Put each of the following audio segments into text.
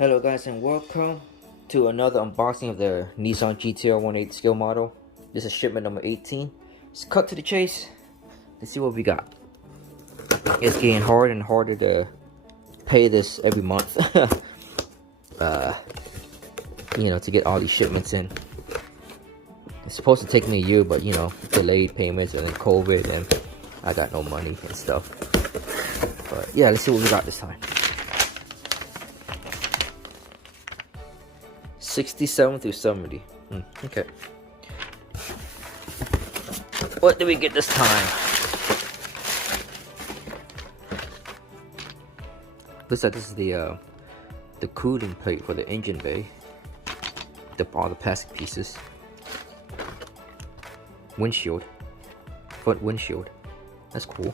Hello guys and welcome to another unboxing of the Nissan GTR 1.8 scale model. This is shipment number 18. Let's cut to the chase. Let's see what we got. It's getting harder and harder to pay this every month. To get all these shipments in. It's supposed to take me a year, but delayed payments and then COVID, and I got no money and stuff. But yeah, let's see what we got this time. 67 through 70. Okay. What did we get this time? Looks like this is the cooling plate for the engine bay. All the plastic pieces. Windshield. Front windshield. That's cool.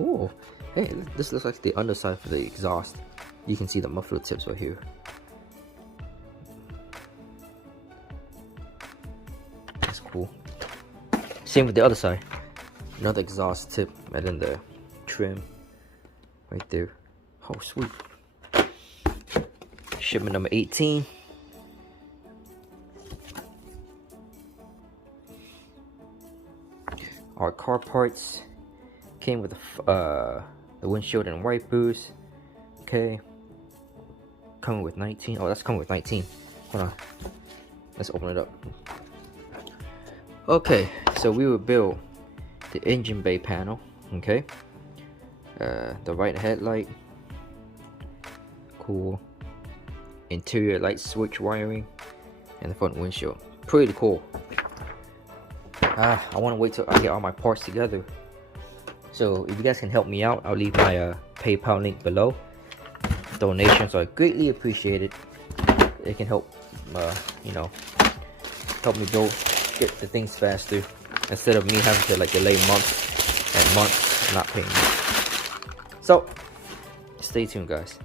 Oh, hey, this looks like the underside for the exhaust. You can see the muffler tips right here. That's cool. Same with the other side. Another exhaust tip, and then the trim right there. Oh, sweet. Shipment number 18. Our car parts came with the windshield and wipers. Okay. Coming with 19. Oh, that's coming with 19. Hold on. Let's open it up. Okay, so we will build the engine bay panel. Okay. The right headlight. Cool. Interior light switch wiring. And the front windshield. Pretty cool. I want to wait till I get all my parts together. So if you guys can help me out, I'll leave my PayPal link below. Donations are greatly appreciated. It can help, help me get the things faster, instead of me having to delay months and months not paying. So stay tuned, guys.